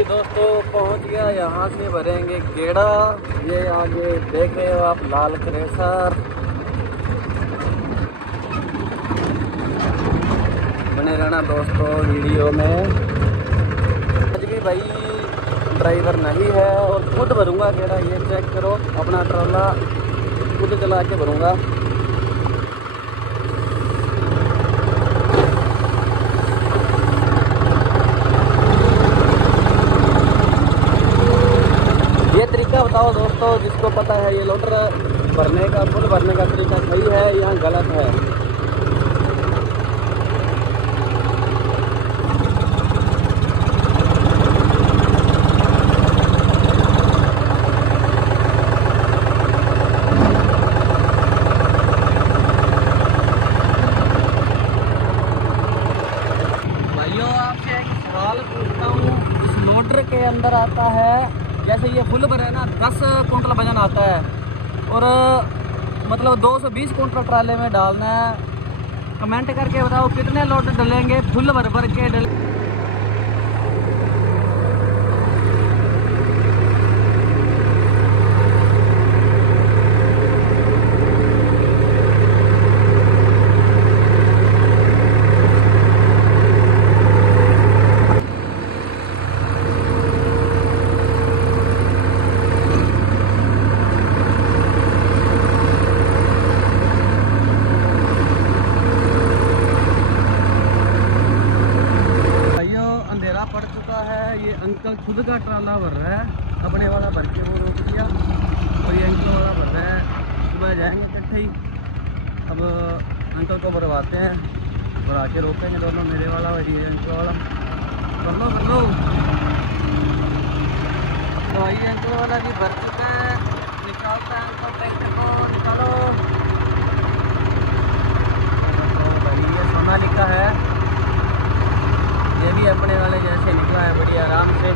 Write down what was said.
दोस्तों पहुंच गया, यहाँ से भरेंगे गेड़ा। ये आगे देख रहे हो आप लाल क्रेशर। बने रहना दोस्तों वीडियो में। आज भी भाई ड्राइवर नहीं है और खुद भरूंगा गेड़ा। ये चेक करो, अपना ट्राला खुद चला के भरूंगा। तरीका बताओ दोस्तों, जिसको पता है ये लोडर भरने का, फुल भरने का तरीका सही है या गलत है। भाइयों आपसे एक सवाल पूछता हूँ, इस लोडर के अंदर आता है, जैसे ये फुल भरे ना 10 कुंटल वजन आता है और मतलब 220 कुंटल ट्राले में डालना है। कमेंट करके बताओ कितने लोड डलेंगे फुल भर भर के डले। पड़ चुका है। ये अंकल खुद का ट्राला भर रहा है, अपने वाला भर के वो रोक दिया और ये अंकल वाला भर रहा है। सुबह जाएंगे इकट्ठे ही। अब अंकल को भरवाते हैं, भरा के रोकेंगे दोनों, मेरे वाला और ये अंकल वाला। कर लो तो ये अंकल वाला भी भर चुका है। निकालता है अंकल ट्रैक्टर को, निकालो। तो भाई ये सोना लिखा है, ये भी अपने वाले जैसे निकला है, बढ़िया आराम से।